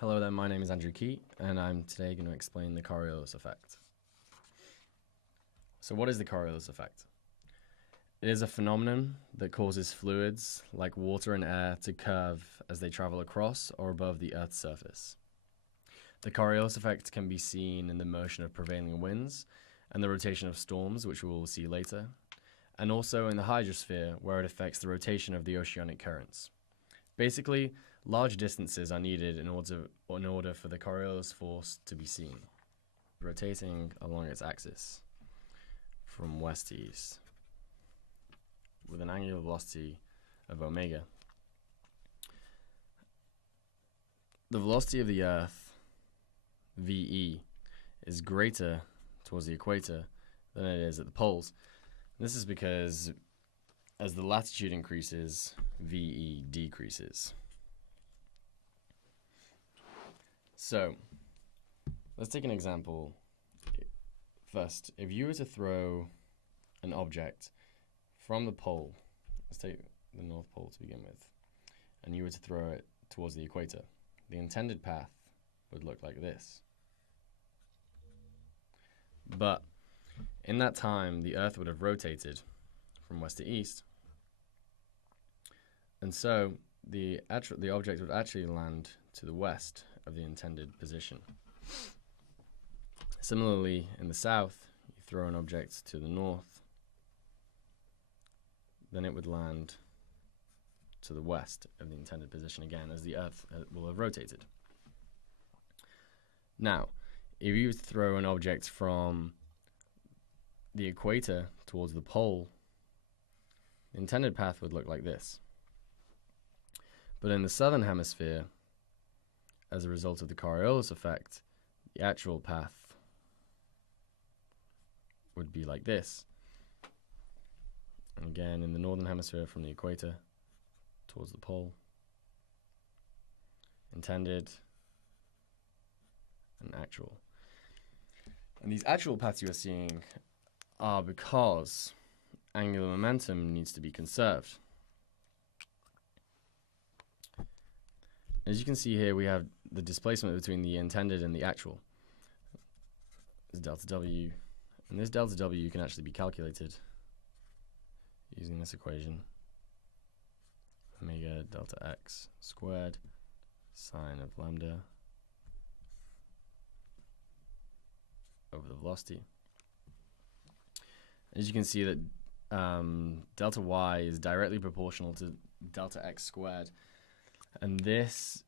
Hello there, my name is Andrew Keat, and I'm today going to explain the Coriolis Effect. So what is the Coriolis Effect? It is a phenomenon that causes fluids, like water and air, to curve as they travel across or above the Earth's surface. The Coriolis Effect can be seen in the motion of prevailing winds and the rotation of storms, which we will see later, and also in the hydrosphere, where it affects the rotation of the oceanic currents. Basically, large distances are needed in order for the Coriolis force to be seen, rotating along its axis from west to east with an angular velocity of omega. The velocity of the Earth, VE, is greater towards the equator than it is at the poles. This is because as the latitude increases, VE decreases. So, let's take an example. First, if you were to throw an object from the pole, let's take the North Pole to begin with, and you were to throw it towards the equator, the intended path would look like this. But in that time, the Earth would have rotated from west to east, and so the object would actually land to the west of the intended position. Similarly, in the south, you throw an object to the north, then it would land to the west of the intended position again, as the Earth will have rotated. Now, if you throw an object from the equator towards the pole, the intended path would look like this. But in the southern hemisphere, as a result of the Coriolis effect, the actual path would be like this. And again, in the northern hemisphere, from the equator towards the pole, intended and actual. And these actual paths you are seeing are because angular momentum needs to be conserved. As you can see here, we have the displacement between the intended and the actual. This delta W, and this delta W can actually be calculated using this equation. Omega delta x squared sine of lambda over the velocity. As you can see that delta y is directly proportional to delta x squared, and this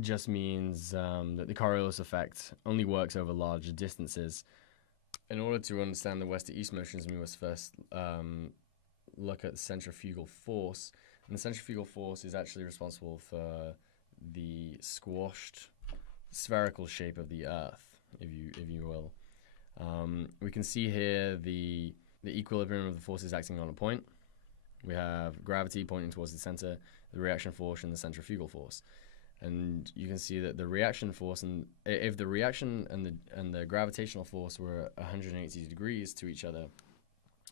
just means that the Coriolis effect only works over large distances. In order to understand the west to east motions, we must first look at the centrifugal force. And the centrifugal force is actually responsible for the squashed spherical shape of the Earth, if you will. We can see here the equilibrium of the forces acting on a point. We have gravity pointing towards the center, the reaction force, and the centrifugal force. And you can see that the reaction force, and if the reaction and the gravitational force were 180 degrees to each other,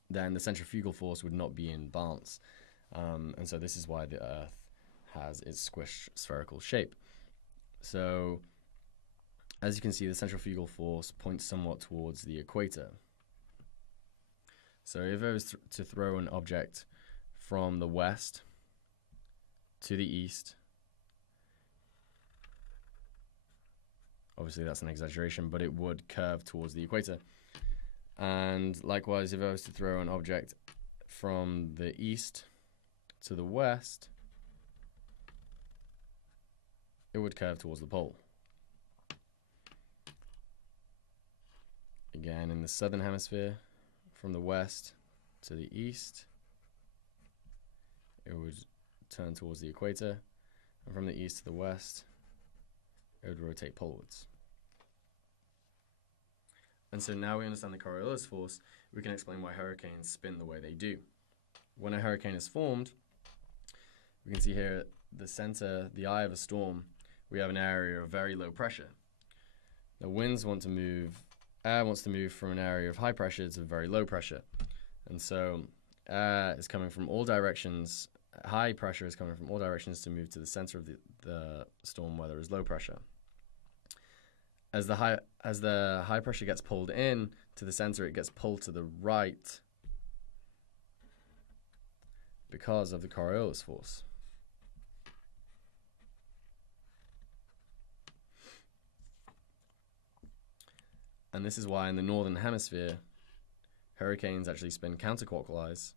then the centrifugal force would not be in balance. And so this is why the Earth has its squished spherical shape. So as you can see, the centrifugal force points somewhat towards the equator. So if I was to throw an object from the west to the east, obviously that's an exaggeration, but it would curve towards the equator. And likewise, if I was to throw an object from the east to the west, it would curve towards the pole. Again, in the southern hemisphere, from the west to the east, it would turn towards the equator, and from the east to the west, it would rotate polewards. And so now we understand the Coriolis force, we can explain why hurricanes spin the way they do. When a hurricane is formed, we can see here at the center, the eye of a storm, we have an area of very low pressure. The winds want to move, air wants to move from an area of high pressure to very low pressure. And so air is coming from all directions high pressure is coming from all directions to move to the center of the storm where there is low pressure. As the high pressure gets pulled in to the center, it gets pulled to the right because of the Coriolis force. And this is why in the northern hemisphere, hurricanes actually spin counterclockwise.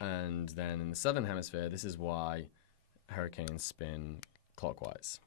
And then in the southern hemisphere, this is why hurricanes spin clockwise.